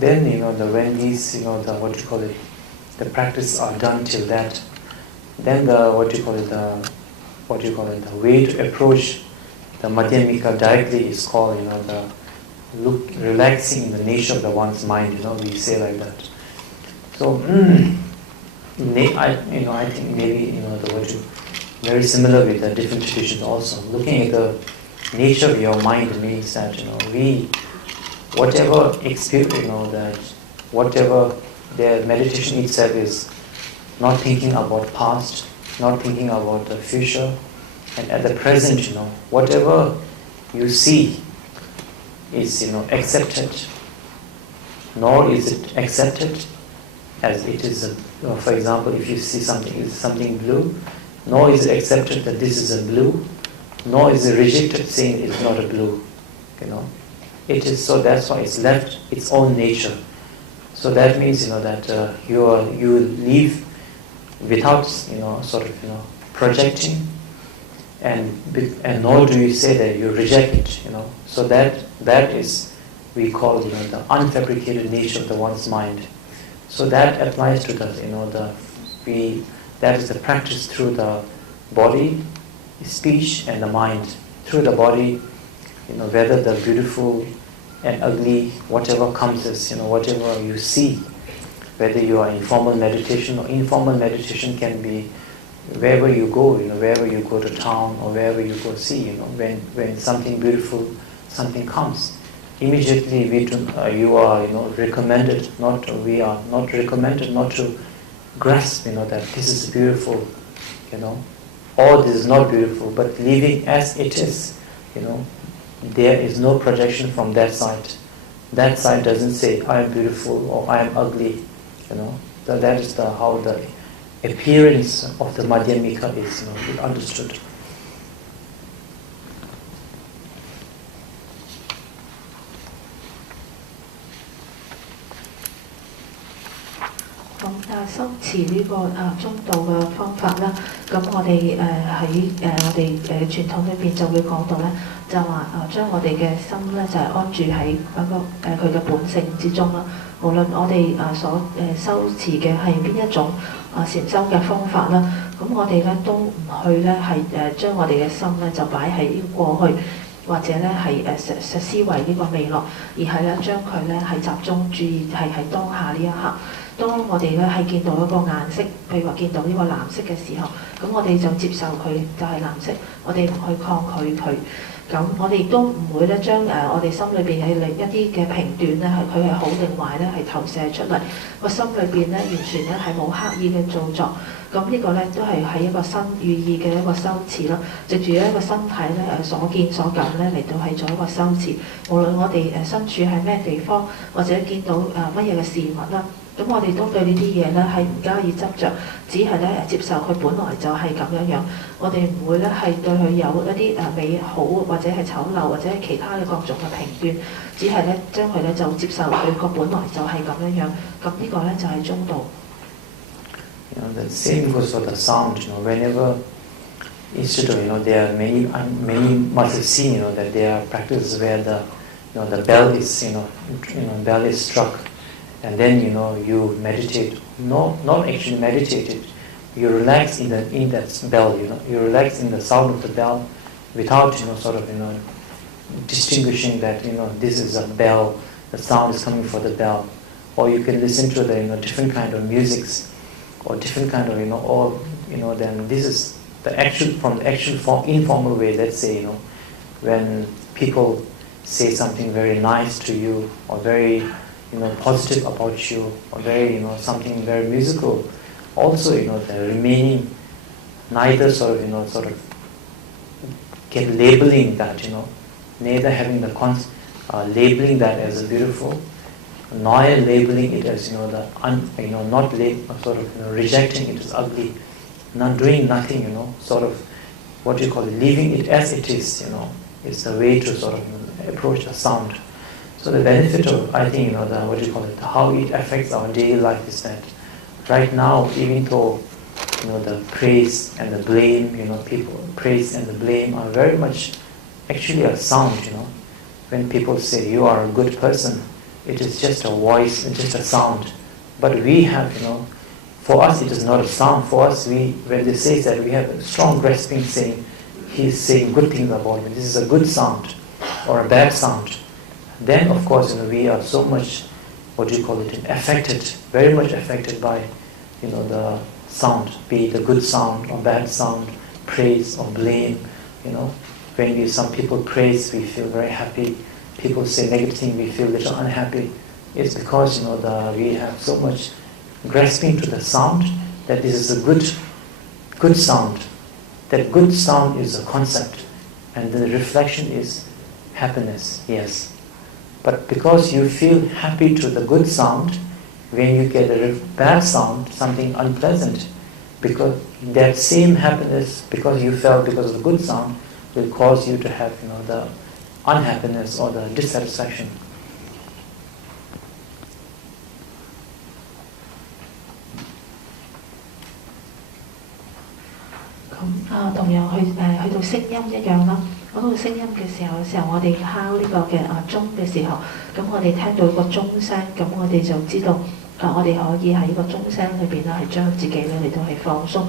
then when these the practice are done till that, then the way to approach the Madhyamika directly is called the relaxing in the nature of the one's mind. We say like that. So I think maybe very similar with the different traditions also. Looking at the nature of your mind means that whatever experience whatever their meditation itself is not thinking about past, not thinking about the future, and at the present, whatever you see is accepted, nor is it accepted as it is. For example, if you see something blue, nor is it accepted that this is a blue, nor is it rejected saying it's not a blue. It is, so that's why it's left its own nature. So that means that you live without projecting, and nor do you say that you reject it. So that is we call the unfabricated nature of the one's mind. So that applies to that that is the practice through the body, speech, and the mind. Through the body, whether the beautiful and ugly, whatever comes as, whatever you see, whether you are in formal meditation or informal meditation, can be wherever you go, wherever you go to town or wherever you go see, when something beautiful, something comes, immediately you are recommended not to grasp that this is beautiful, or this is not beautiful, but living as it is, there is no projection from that side. That side doesn't say I am beautiful or I am ugly, So that is how the appearance of the Madhyamika is understood.修持呢個中道嘅方法啦，咁我哋喺我哋傳統裏邊就會講到咧，就話將我哋嘅心咧就係安住喺嗰個佢嘅本性之中啦。無論我哋所修持嘅係邊一種禪修嘅方法啦，咁我哋咧都唔去咧係將我哋嘅心咧就擺喺呢個過去，或者咧係思維呢個未來，而係咧將佢咧係集中注意係喺當下呢一刻。當我哋咧係見到一個顏色，譬如話見到呢個藍色嘅時候，咁我哋就接受佢就係藍色，我哋唔去抗拒佢。咁我哋亦都唔會咧將我哋心裏邊嘅另一啲嘅評斷咧係佢係好定壞咧係投射出嚟，個心裏邊咧完全咧係冇刻意嘅造作。咁呢個咧都係喺一個新寓意嘅一個修持啦，藉住一個身體咧所見所感咧嚟到係做一個修持。無論我哋身處喺咩地方，或者見到乜嘢嘅事物啦。咁我哋都對呢啲嘢咧係唔加以執着，只係咧接受佢本來就係咁樣。我哋唔會咧係對佢有一啲美好或者係醜陋或者係其他嘅各種嘅評斷，只係咧將佢咧就接受佢個本來就係咁樣。咁呢個咧就係中道。The same goes for the sound. Whenever instead of there are many must have seen that there are practices where the bell is bell is struck. And then you meditate, not actually meditate it. You relax in that bell. You relax in the sound of the bell, without distinguishing that this is a bell. The sound is coming for the bell, or you can listen to the different kind of musics, or different kind of Then this is the actual informal way. Let's say when people say something very nice to you or very positive about you, or very something very musical. Also the remaining neither sort of get labeling that neither having the labeling that as a beautiful, nor labeling it as not rejecting it as ugly, not doing nothing leaving it as it is is the way to approach the sound. So the benefit of, I think, how it affects our daily life is that right now, even though, the praise and the blame, people, praise and the blame are very much actually a sound, When people say you are a good person, it is just a voice, it's just a sound. But we have, for us it is not a sound. For us, when they say that, we have a strong grasping saying, he's saying good things about me. This is a good sound or a bad sound. Then, of course, we are so much, affected, very much affected by, the sound, be it a good sound or bad sound, praise or blame. When some people praise, we feel very happy. People say negative things, we feel a little unhappy. It's because we have so much grasping to the sound that this is a good sound. That good sound is a concept, and the reflection is happiness. Yes, but because you feel happy to the good sound, when you get a bad sound, something unpleasant, because that same happiness, because you felt because of the good sound, will cause you to have the unhappiness or the dissatisfaction. 同樣去到聲音一樣啦。講到聲音嘅時候，我哋敲呢個嘅鐘嘅時候，咁我哋聽到個鐘聲，咁我哋就知道我哋可以喺個鐘聲裏邊咧係將自己咧嚟到係放鬆。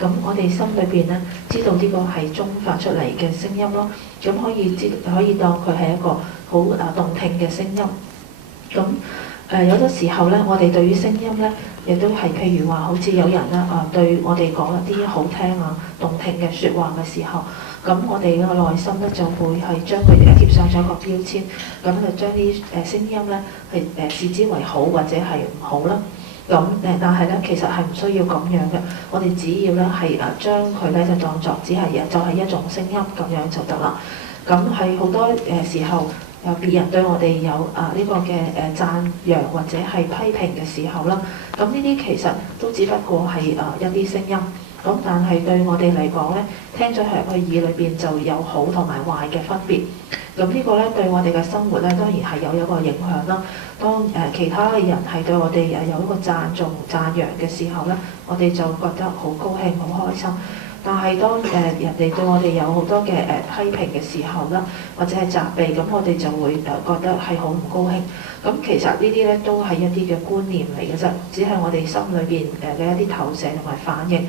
咁我哋心裏邊咧知道呢個係鐘發出嚟嘅聲音咯，咁可以當佢係一個好動聽嘅聲音。咁有啲時候咧，我哋對於聲音咧，亦都係譬如話，好似有人咧對我哋講一啲好聽動聽嘅説話嘅時候，咁我哋個內心咧就會係將佢貼上咗一個標籤，咁就將啲聲音咧係視之為好或者係唔好啦。咁但係咧，其實係唔需要咁樣嘅。我哋只要咧係將佢咧就當作就係一種聲音咁樣就得啦。咁係好多時候。有別人對我哋有呢個嘅讚揚或者係批評嘅時候啦，咁呢啲其實都只不過係一啲聲音，咁但係對我哋嚟講咧，聽咗喺個耳裏邊就有好同埋壞嘅分別。咁呢個咧對我哋嘅生活咧當然係有一個影響啦。當其他嘅人係對我哋有一個讚揚嘅時候咧，我哋就覺得好高興、好開心。但係當人哋對我哋有好多嘅批評嘅時候啦，或者係責備，咁我哋就會覺得係好唔高興。咁其實呢啲咧都係一啲嘅觀念嚟嘅啫，只係我哋心裏邊嘅一啲投射同埋反應。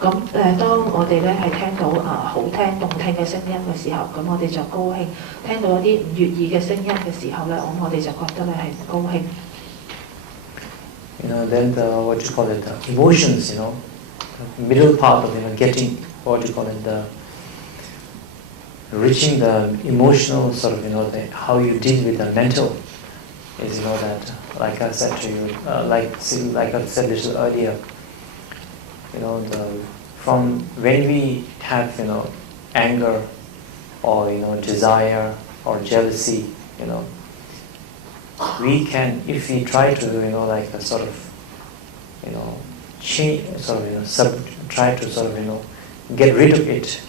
咁當我哋咧係聽到好聽動聽嘅聲音嘅時候，咁我哋就高興；聽到一啲唔悅耳嘅聲音嘅時候咧，咁我哋就覺得咧係唔高興。Then the emotions, middle part of getting reaching the emotional sort of how you deal with the mental is that, like I said to you, like I said a little earlier, from when we have anger or desire or jealousy, we can, if we try to change, try to get rid of it.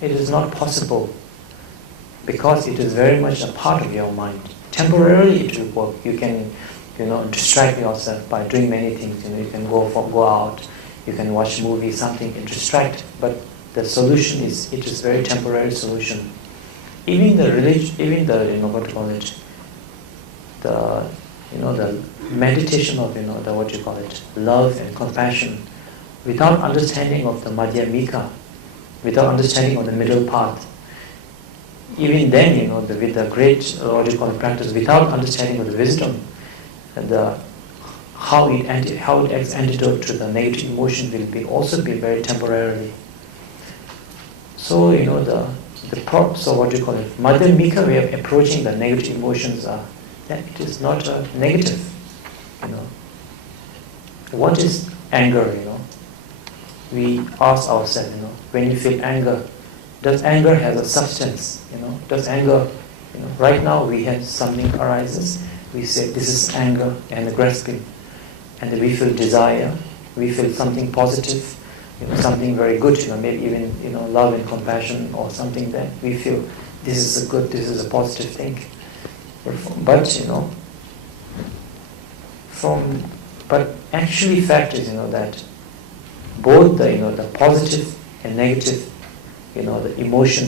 It is not possible because it is very much a part of your mind. Temporarily it will work. You can, distract yourself by doing many things. You can go out, you can watch movies, something and distract. But the solution is, it is very temporary solution. Even the religion, even the the meditation of love and compassion, without understanding of the Madhyamika, without understanding of the middle path, even then with the great practice, without understanding of the wisdom and how it acts antidote to the negative emotion will also be very temporarily. So Madhyamika way of approaching the negative emotions are that it is not negative. What is anger? We ask ourselves, when you feel anger, does anger have a substance? Does anger, right now we have something arises, we say this is anger and grasping, and then we feel desire, we feel something positive, something very good, maybe even love and compassion or something that we feel this is a good, this is a positive thing. But actually fact is that both the the positive and negative the emotion